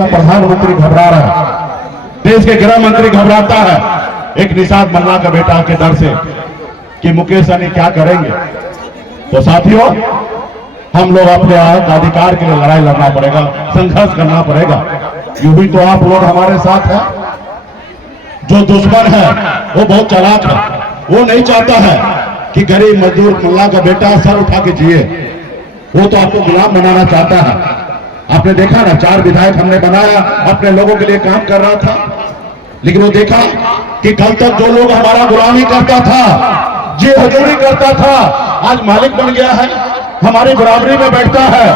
का प्रधानमंत्री घबरा रहा है, देश के गृह मंत्री घबराता है एक निषाद मल्ला का बेटा के डर से कि मुकेश सहनी क्या करेंगे। तो साथियों, हम लोग अपने अधिकार के लिए लड़ाई लड़ना पड़ेगा, संघर्ष करना पड़ेगा। यूं भी तो आप लोग हमारे साथ हैं। जो दुश्मन है वो बहुत चालाक है, वो नहीं चाहता है कि गरीब मजदूर मल्ला का बेटा सर उठा के जिए, वो तो आपको गुलाम बनाना चाहता है। आपने देखा ना, 4 विधायक हमने बनाया, अपने लोगों के लिए काम कर रहा था, लेकिन वो देखा कि कल तक जो लोग हमारा गुलामी करता था, जी हजूरी करता था, आज मालिक बन गया है, हमारी बराबरी में बैठता है।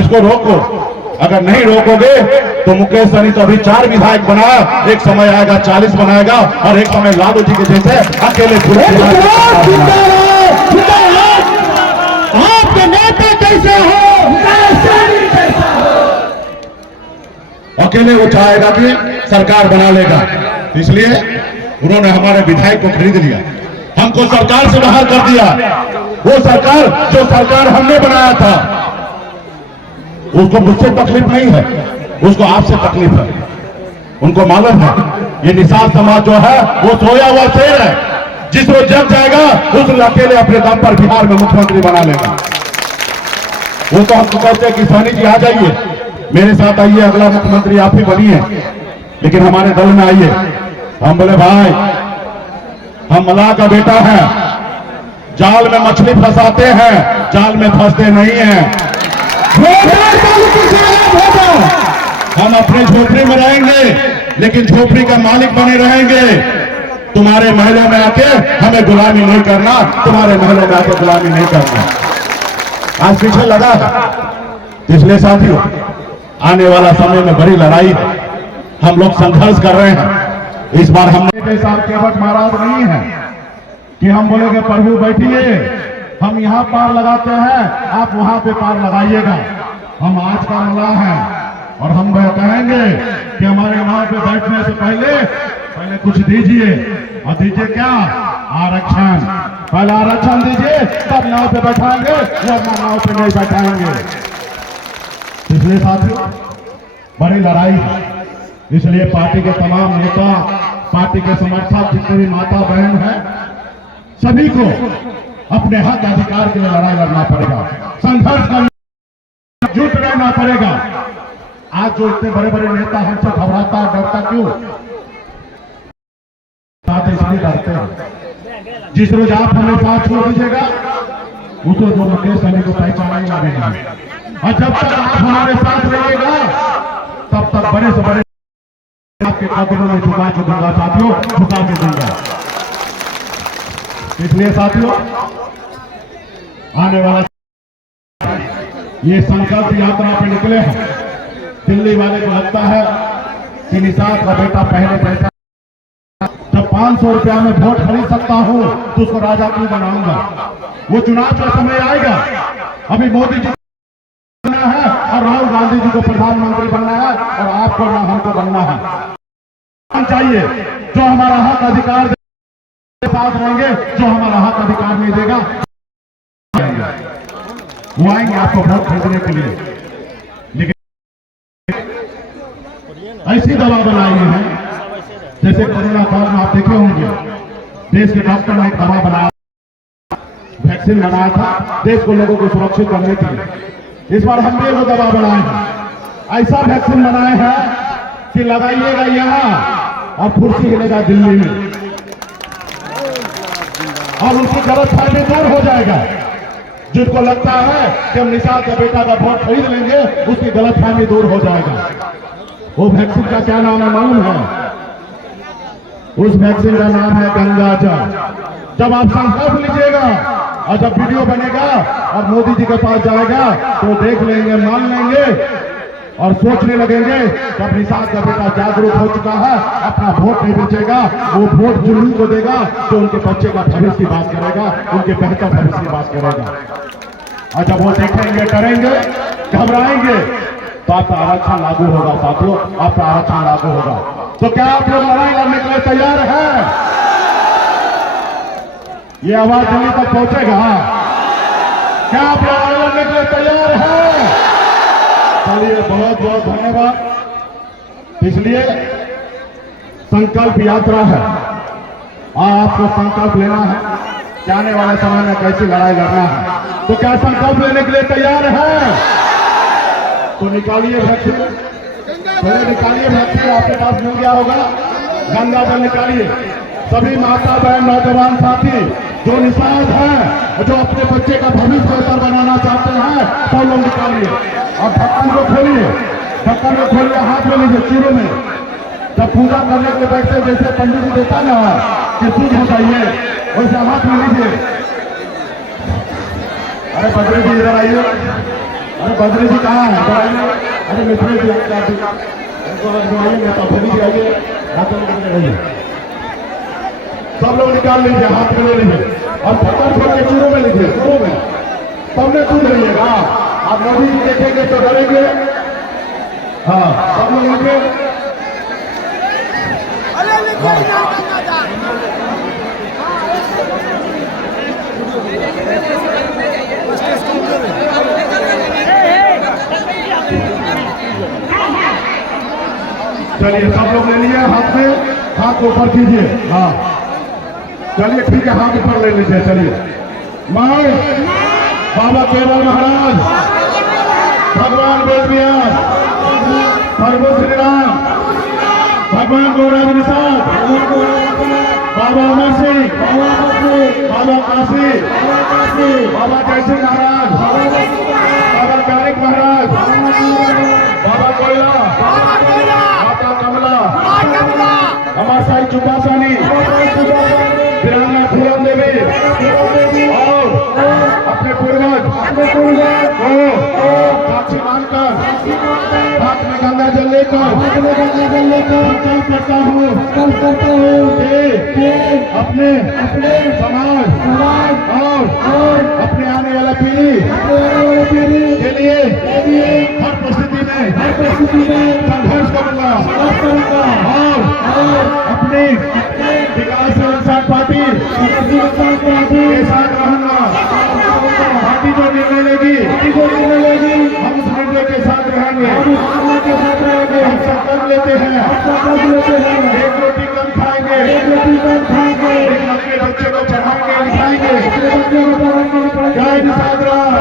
इसको रोको, अगर नहीं रोकोगे तो मुकेश सहनी तो अभी 4 विधायक बनाया, एक समय आएगा 40 बनाएगा और एक समय लालू जी के जैसे अकेले आपके नेता कैसे हो, अकेले वो चाहेगा कि सरकार बना लेगा। इसलिए उन्होंने हमारे विधायक को खरीद लिया, हमको सरकार से बाहर कर दिया। वो सरकार जो सरकार हमने बनाया था, उसको मुझसे तकलीफ नहीं है, उसको आपसे तकलीफ है। उनको मालूम है ये निषाद समाज जो है वो सोया हुआ शेर है, जिस रोज जग जाएगा उस अकेले अपने दम पर बिहार में मुख्यमंत्री बना लेगा। वो तो हमको कहते हैं कि सहनी जी आ जाइए, मेरे साथ आइए, अगला मुख्यमंत्री आप ही बनिए, लेकिन हमारे दल में आइए। हम बोले भाई, हम मल्लाह का बेटा है, जाल में मछली फंसाते हैं, जाल में फंसते नहीं हैं। हम अपने झोपड़ी में रहेंगे, लेकिन झोपड़ी का मालिक बने रहेंगे। तुम्हारे महलों में आके हमें गुलामी नहीं करना, तुम्हारे महलों में आके गुलामी नहीं करना। आज पीछे लगा है, इसलिए साथियों आने वाला समय में बड़ी लड़ाई है, हम लोग संघर्ष कर रहे हैं। इस बार हमने साथ केवट महाराज नहीं है कि हम बोलेंगे प्रभु बैठिए, हम यहाँ पार लगाते हैं, आप वहां पे पार लगाइएगा। हम आज का मल्लाह हैं और हम कहेंगे कि हमारे वहां पे बैठने से पहले कुछ दीजिए, और दीजिए क्या? आरक्षण। पहले आरक्षण दीजिए, तब नाव पे बैठाएंगे, वरना नाव पे नहीं बैठाएंगे। इसलिए साथियों बड़ी लड़ाई है, इसलिए पार्टी के तमाम नेता, पार्टी के समर्थक, जितने भी माता बहन हैं, सभी को अपने हक अधिकार के लिए लड़ाई लड़ना पड़ेगा, संघर्ष करना, जुट रहना पड़ेगा। आज जो इतने बड़े बड़े नेता हमसे घबराता, डरता क्यों? इसलिए डरते हैं। जिस रोज आप हमें साथ छोड़ दीजिएगा, उस रोज वो मुकेश सहनी को पहचान लगेगा। और जब तक आप हमारे साथ रहिएगा, तब तक बड़े से बड़े आपके कदमों में झुका के दूंगा साथियों, झुका के दूंगा। इसलिए साथियों आने वाला ये संकल्प यात्रा पे निकले हैं। दिल्ली वाले को लगता है कि निषाद का बेटा पहले पैसा, जब 500 रुपया में वोट खरीद सकता हूं तो उसको राजा क्यों बनाऊंगा? वो चुनाव का समय आएगा, अभी मोदी जी बनना है और राहुल गांधी जी को प्रधानमंत्री बनना है, और आपको ना हमको बनना है। चाहिए जो हमारा हक अधिकार के साथ रहेंगे, जो हमारा हक अधिकार नहीं देगा वो आएंगे आपको वोट खरीदने के लिए। लेकिन ऐसी दवा बनाई है, जैसे कोरोना काल में आप देखे होंगे, देश के डॉक्टर ने एक दवा बनाया, वैक्सीन बनाया था देश को, लोगों को सुरक्षित करने के लिए। इस बार हम भी वो दवा बनाए हैं, ऐसा वैक्सीन बनाए हैं कि लगाइएगा यहाँ और कुर्सी हिलेगा दिल्ली में, और उनकी गलतफहमी दूर हो जाएगा। जिनको लगता है कि हम निषाद का बेटा का वोट खरीद लेंगे, उसकी गलतफहमी दूर हो जाएगा। वो वैक्सीन का क्या नाम है मालूम है? उस वैक्सीन का नाम है गंगा जल। जब आप संकल्प लीजिएगा और जब वीडियो बनेगा और मोदी जी के पास जाएगा तो देख लेंगे, मान लेंगे और सोचने लगेंगे कि अब निषाद का बेटा जागरूक हो चुका है, अपना वोट नहीं बेचेगा, वो वोट जुल्लू को देगा तो उनके बच्चे का भविष्य की बात करेगा, उनके बेहतर भविष्य की बात करेगा। और जब वो देखेंगे, डरेंगे, घबराएंगे, तो आपका आरक्षण लागू होगा साथियों, आपका आरक्षण लागू होगा। तो क्या आप लोग लड़ाई लड़ने के लिए तैयार हैं? ये आवाज दिल्ली तक पहुंचेगा? क्या आप लड़ाई लड़ने के लिए तैयार हैं? चलिए, बहुत बहुत धन्यवाद। इसलिए संकल्प यात्रा है और आपको संकल्प लेना है कि आने वाले समय में कैसी लड़ाई लड़ना है। तो क्या संकल्प लेने के लिए तैयार है? तो निकालिए भक्ति, पहले निकालिए भक्ति, आपके पास मिल गया होगा। गंगा जल निकालिए। सभी माता बहन नौजवान साथी जो निषाद हैं, जो अपने बच्चे का भविष्य बेहतर बनाना चाहते हैं, सब लोग निकालिए और ढक्कन को खोलिए। ढक्कन को खोलिए, हाथ में लीजिए चूरों में। जब पूजा करने के लिए बैठते जैसे पंडित जी देता ना कि शुद्ध हो जाइए, वैसे हाथ में लीजिए। अरे बद्री जी इधर आइए। अरे बद्री जी कहाँ है? तो आइए। अरे मित्र जी नेता भोली जी आइए, आइए। सब लोग निकाल लीजिए, हाथ में ले लीजिए और ढक्कन खोल के चूरों में लीजिए, चूरों में। तब में दूध रहिएगा। आप मोदी जी देखेंगे तो डरेंगे। हाँ, सब लोग लीजिए। चलिए सब लोग ले लिए हाथ में, हाथ ऊपर कीजिए। हाँ चलिए ठीक है, हाथ ऊपर ले लीजिए। चलिए मैं बाबा केवल महाराज, भगवान वेदव्यास, प्रभु श्री राम, भगवान गौराज निषाद, बाबा अमर सिंह, बाबा काशी, बाबा जयसिंह महाराज, बाबा कारिक महाराज, बाबा कोयला, माता कमला, हमारा साई चुपासानी, वीरांगना फूलन देवी और अपने पूर्वज को साक्षी मानकर हाथ में गंगा जल लेकर संकल्प करता हूँ अपने समाज और अपने आने वाला पीढ़ी के लिए हर परिस्थिति में संघर्ष करूंगा और अपनी विकास इंसान पार्टी के साथ रहूंगा। पार्टी जो निर्णय लेगी हम उस निर्णय के साथ रहेंगे। हम संकल्प लेते हैं एक रोटी कम खाएंगे, एक अपने बच्चे को पढ़ाएंगे लिखाएंगे। जय निषाद राम,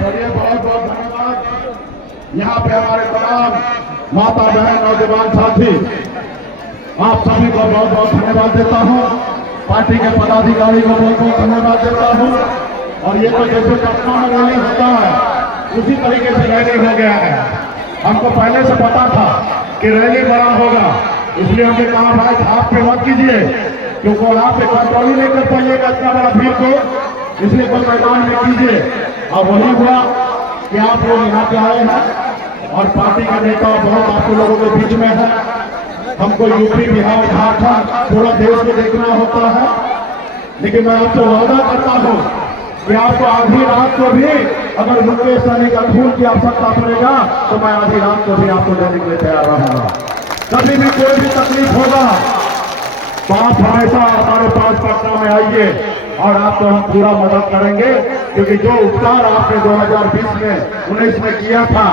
चलिए बहुत बहुत धन्यवाद। यहाँ पे हमारे तमाम माता बहन नौजवान साथी, आप सभी को बहुत बहुत धन्यवाद देता हूँ। पार्टी के पदाधिकारी को बहुत बहुत धन्यवाद देता हूँ। और ये तो जैसे पटना में रैली होता है उसी तरीके से रैली हो गया है। हमको पहले से पता था कि रैली बड़ा होगा, इसलिए हमने कहा भाई आप पे मत कीजिए, क्योंकि आप पे कंट्रोल ही नहीं कर पाइएगा इतना बड़ा भीड़ को, इसलिए बस मैदान में कीजिए। और वही हुआ कि आप लोग यहाँ पे आए हैं और पार्टी का नेता बहुत आप लोगों के बीच में है। हमको यूपी, बिहार, झारखंड पूरा देश को देखना होता है, लेकिन मैं आपसे वादा करता हूँ कि आपको आधी रात को भी अगर मुकेश सहनी का खून की आवश्यकता पड़ेगा तो मैं आधी रात को भी आपको देने के लिए तैयार रहूंगा। कभी भी कोई भी तकलीफ होगा तो आप हमेशा हमारे पास पटना में आइए और आपको हम पूरा मदद करेंगे, क्योंकि जो उपकार आपने 2020 में 19 में किया था,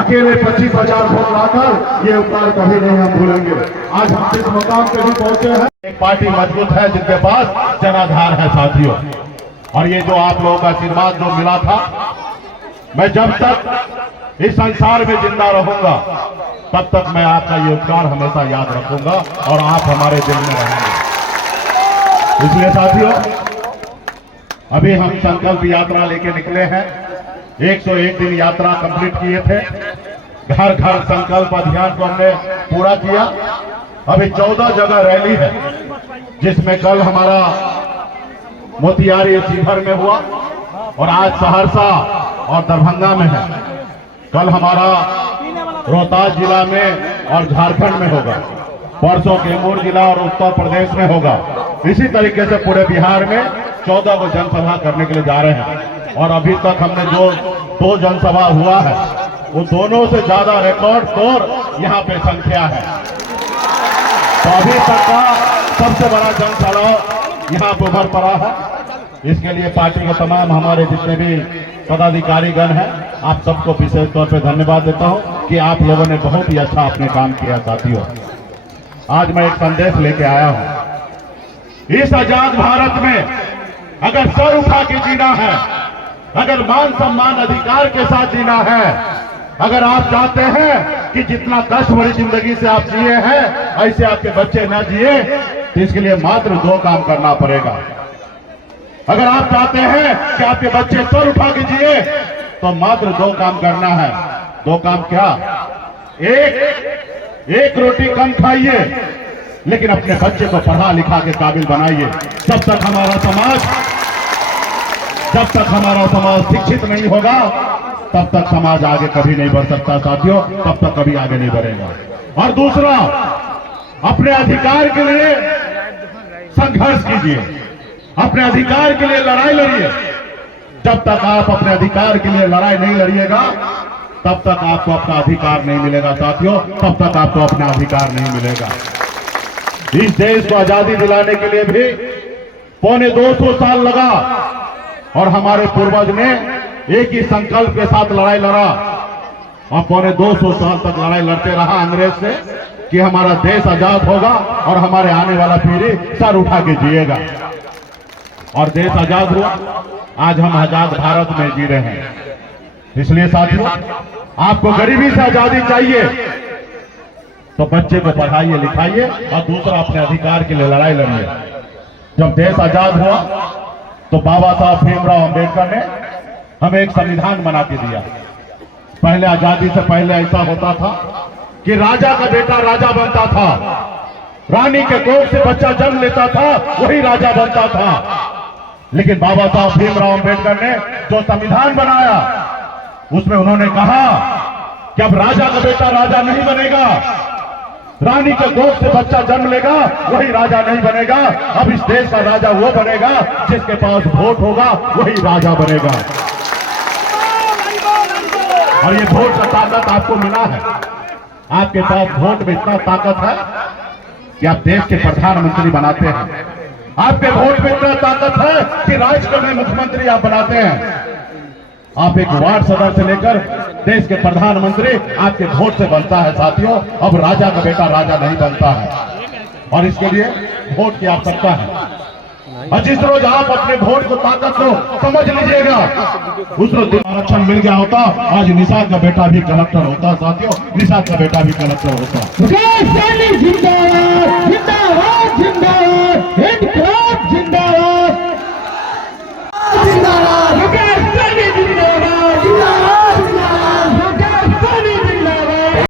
अकेले 25,000 वोट लाकर ये उपकार कभी नहीं हम भूलेंगे। आज हम जिस मुकाम पे भी पहुंचे हैं, एक पार्टी मजबूत है जिनके पास जनाधार है साथियों। और ये जो आप लोगों का आशीर्वाद जो मिला था, मैं जब तक इस संसार में जिंदा रहूंगा तब तक मैं आपका ये उपकार हमेशा याद रखूंगा और आप हमारे दिल में रहेंगे। इसलिए साथियों अभी हम संकल्प यात्रा लेके निकले हैं। 101 दिन यात्रा कंप्लीट किए थे। घर घर संकल्प अभियान को हमने पूरा किया। अभी 14 जगह रैली है, जिसमें कल हमारा मोतिहारी शिवहर में हुआ और आज सहरसा और दरभंगा में है। कल हमारा रोहतास जिला में और झारखंड में होगा। परसों कैमूर जिला और उत्तर प्रदेश में होगा। इसी तरीके से पूरे बिहार में 14 को जनसभा करने के लिए जा रहे हैं। और अभी तक हमने जो 2 जनसभा हुआ है वो दोनों से ज्यादा रिकॉर्ड तोड़ यहाँ पे संख्या है। तो अभी तक का सबसे बड़ा जनसभा यहाँ पे उभर पड़ा है। इसके लिए पार्टी के तमाम हमारे जितने भी पदाधिकारीगण हैं, आप सबको विशेष तौर पे धन्यवाद देता हूं कि आप लोगों ने बहुत ही अच्छा अपने काम किया। साथियों, आज मैं एक संदेश लेके आया हूं। इस आजाद भारत में अगर सर उठा के जीना है, अगर मान सम्मान अधिकार के साथ जीना है, अगर आप चाहते हैं कि जितना कष्ट भरी जिंदगी से आप जिए हैं ऐसे आपके बच्चे न जिए, तो इसके लिए मात्र 2 काम करना पड़ेगा। अगर आप चाहते हैं कि आपके बच्चे सर उठा के जिए, तो मात्र 2 काम करना है। 2 काम क्या? एक रोटी कम खाइए, लेकिन अपने बच्चे को पढ़ा लिखा के काबिल बनाइए। जब तक हमारा समाज शिक्षित नहीं होगा, तब तक समाज आगे कभी नहीं बढ़ सकता साथियों, तब तक कभी आगे नहीं बढ़ेगा। और दूसरा, अपने अधिकार के लिए संघर्ष कीजिए, अपने अधिकार के लिए लड़ाई लड़िए। जब तक आप अपने अधिकार के लिए लड़ाई नहीं लड़िएगा, तब तक आपको अपना अधिकार नहीं मिलेगा साथियों, तब तक आपको अपना अधिकार नहीं मिलेगा। इस देश को आजादी दिलाने के लिए भी 250 साल लगा, और हमारे पूर्वज ने एक ही संकल्प के साथ लड़ाई लड़ा, और 250 साल तक लड़ाई लड़ते रहा अंग्रेज से कि हमारा देश आजाद होगा और हमारे आने वाला पीढ़ी सर उठा के जिएगा। और देश आजाद हुआ, आज हम आजाद भारत में जी रहे हैं। इसलिए साथियों, आपको गरीबी से आजादी चाहिए तो बच्चे को पढ़ाइए लिखाइए, और दूसरा अपने अधिकार के लिए लड़ाई लड़िए। जब देश आजाद हुआ तो बाबा साहब भीमराव अंबेडकर ने हमें एक संविधान बना के दिया। पहले आजादी से पहले ऐसा होता था कि राजा का बेटा राजा बनता था, रानी के कोख से बच्चा जन्म लेता था, वही राजा बनता था। लेकिन बाबा साहब भीमराव अंबेडकर ने जो संविधान बनाया, उसमें उन्होंने कहा कि अब राजा का बेटा राजा नहीं बनेगा, रानी के कोख से बच्चा जन्म लेगा, वही राजा नहीं बनेगा। अब इस देश का राजा वो बनेगा जिसके पास वोट होगा, वही राजा बनेगा। और ये वोट का ताकत आपको मिला है। आपके पास वोट में इतना ताकत है कि आप देश के प्रधानमंत्री बनाते हैं। आपके वोट में इतना ताकत है कि राज्य में मुख्यमंत्री आप बनाते हैं। आप एक वार्ड सदस्य से लेकर देश के प्रधानमंत्री आपके वोट से बनता है साथियों। अब राजा का बेटा राजा नहीं बनता है, और इसके लिए वोट की आवश्यकता है। और जिस रोज आप अपने वोट को ताकत को समझ लीजिएगा, उस रोज आरक्षण मिल गया होता, आज निषाद का बेटा भी कलेक्टर होता साथियों, निषाद का बेटा भी कलेक्टर होता। जिंदाबाद जिंदाबाद जिंदाबाद,